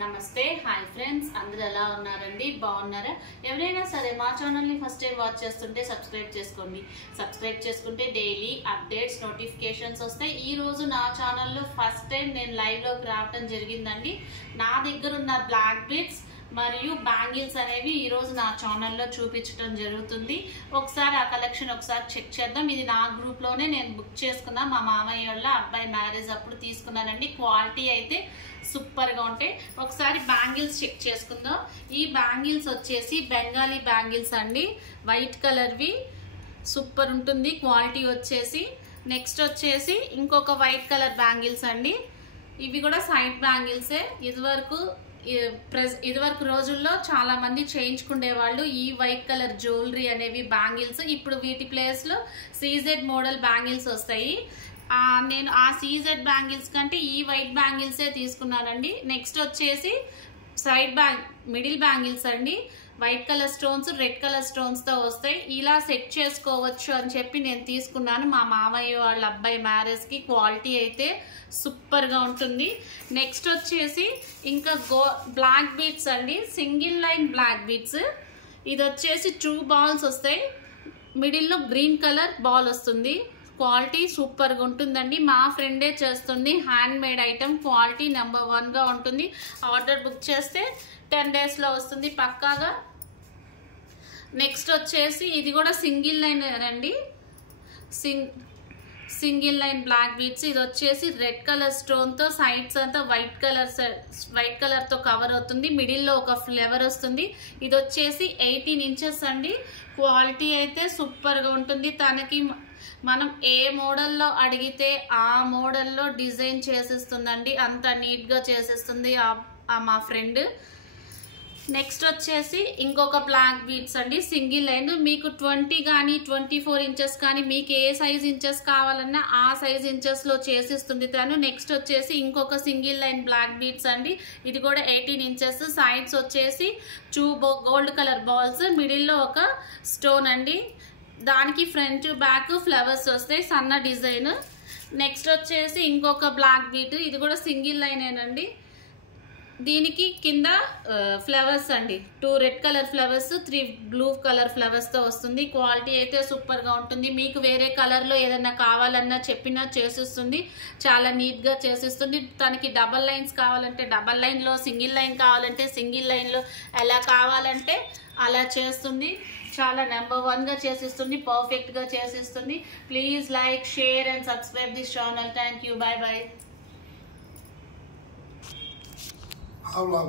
నమస్తే hi friends అందరూ ఎలా ఉన్నారండి బాగున్నారా ఎవరైనా సరే మా ఛానల్ ని ఫస్ట్ టైం వాచ్ చేస్తుంటే సబ్స్క్రైబ్ చేసుకుంటే డైలీ అప్డేట్స్ నోటిఫికేషన్స్ వస్తాయి ఈ రోజు నా ఛానల్ లో ఫస్ట్ టైం నేను లైవ్ లోకి రావడం జరిగిందండి నా దగ్గర ఉన్న బ్లాక్ బీడ్స్ మరియు బ్యాంగిల్స్ అనేవి ఈ రోజు నా ఛానల్లో చూపించడం జరుగుతుంది ఒకసారి ఆ కలెక్షన్ ఒకసారి చెక్ చేద్దాం ఇది నా గ్రూప్ లోనే నేను బుక్ చేసుకున్నా మా మామయ్య వాళ్ళ అబ్బాయి మ్యారేజ్ అప్పుడు తీసుకున్నానండి క్వాలిటీ అయితే సూపర్ గా ఉంటాయి ఒకసారి బ్యాంగిల్స్ చెక్ చేసుకుందాం ఈ బ్యాంగిల్స్ వచ్చేసి బెంగాలీ బ్యాంగిల్స్ అండి వైట్ కలర్ వి సూపర్ ఉంటుంది క్వాలిటీ వచ్చేసి నెక్స్ట్ వచ్చేసి ఇంకొక వైట్ కలర్ బ్యాంగిల్స్ అండి ఇవి కూడా సైడ్ బ్యాంగిల్సే ఇదివరకు రోజుల్లో చాలా మంది చేయించుకునే వాళ్ళు ఈ వైట్ కలర్ జ్యువెలరీ అనేవి బ్యాంగిల్స్ ఇప్పుడు వీటి ప్లేస్ లో సీజెడ్ మోడల్ బ్యాంగిల్స్ వస్తాయి నేను ఆ సీజెడ్ బ్యాంగిల్స్ కంటే ఈ వైట్ బ్యాంగిల్సే తీసుకున్నానండి నెక్స్ట్ వచ్చేసి మిడిల్ బ్యాంగిల్స్ అండి white colour stones red colour stones తో వస్తాయి ఇలా సెట్ చేసుకోవచ్చు అని చెప్పి నేను తీసుకున్నాను మా మామయ్య వాళ్ళ అబ్బాయి మ్యారేజ్ కి క్వాలిటీ అయితే సూపర్ గా ఉంటుంది నెక్స్ట్ వచ్చేసి ఇంకా బ్లాక్ బీడ్స్ అండి సింగిల్ లైన్ బ్లాక్ బీడ్స్ ఇది వచ్చేసి 2 బాల్స్ వస్తాయి మిడిల్ లో గ్రీన్ కలర్ బాల్ వస్తుంది క్వాలిటీ సూపర్ గా ఉంటుందండి మా ఫ్రెండే చేస్తుంది hand made item quality number 1 గా ఉంటుంది ఆర్డర్ బుక్ చేస్తే 10 days లో వస్తుంది పక్కాగా నెక్స్ట్ వచ్చేసి ఇది కూడా సింగిల్ లైన్ అండి సింగిల్ లైన్ బ్లాక్ బీడ్స్ ఇది వచ్చేసి రెడ్ కలర్ స్టోన్ తో సైడ్స్ అంతా వైట్ కలర్ తో కవర్ అవుతుంది మిడిల్ లో ఒక ఫ్లేవర్ వస్తుంది ఇది వచ్చేసి 18 inches అండి క్వాలిటీ అయితే సూపర్ గా ఉంటుంది తనకి మనం ఏ మోడల్లో అడిగితే ఆ మోడల్లో డిజైన్ చేసిస్తుందండి అంత నీట్ గా చేసిస్తుంది మా ఫ్రెండ్ నెక్స్ట్ వచ్చేసి ఇంకొక బ్లాక్ బీడ్స్ అండి సింగిల్ లైన్ మీకు 20 కానీ 24 inches కానీ మీకు ఏ సైజ్ ఇంచెస్ కావాలన్నా ఆ సైజ్ ఇంచెస్ లో చేసిస్తుంది తను నెక్స్ట్ వచ్చేసి ఇంకొక సింగిల్ లైన్ బ్లాక్ బీడ్స్ అండి ఇది కూడా 18 inches సైడ్స్ వచ్చేసి 2 గోల్డ్ కలర్ బాల్స్ మిడిల్ లో ఒక స్టోన్ అండి దానికి ఫ్రంట్ బ్యాక్ ఫ్లవర్స్ వస్తాయి సన్న డిజైన్ నెక్స్ట్ వచ్చేసి ఇంకొక బ్లాక్ బీడ్ ఇది కూడా సింగిల్ లైన్ ఏనండి దీనికి కింద ఫ్లవర్స్ అండి 2 red colour flowers 3 blue colour flowers తో వస్తుంది క్వాలిటీ అయితే సూపర్ గా ఉంటుంది మీకు వేరే కలర్ లో ఏదైనా కావాలన్నా చెప్పినా చేసిస్తుంది చాలా నీట్ గా చేసిస్తుంది తనకి డబల్ లైన్స్ కావాలంటే డబల్ లైన్ లో సింగిల్ లైన్ కావాలంటే సింగిల్ లైన్ లో ఎలా కావాలంటే అలా చేస్తుంది చాలా నెంబర్ 1 గా చేసిస్తుంది పర్ఫెక్ట్ గా చేసిస్తుంది please like share and subscribe this channel thank you bye bye Habla.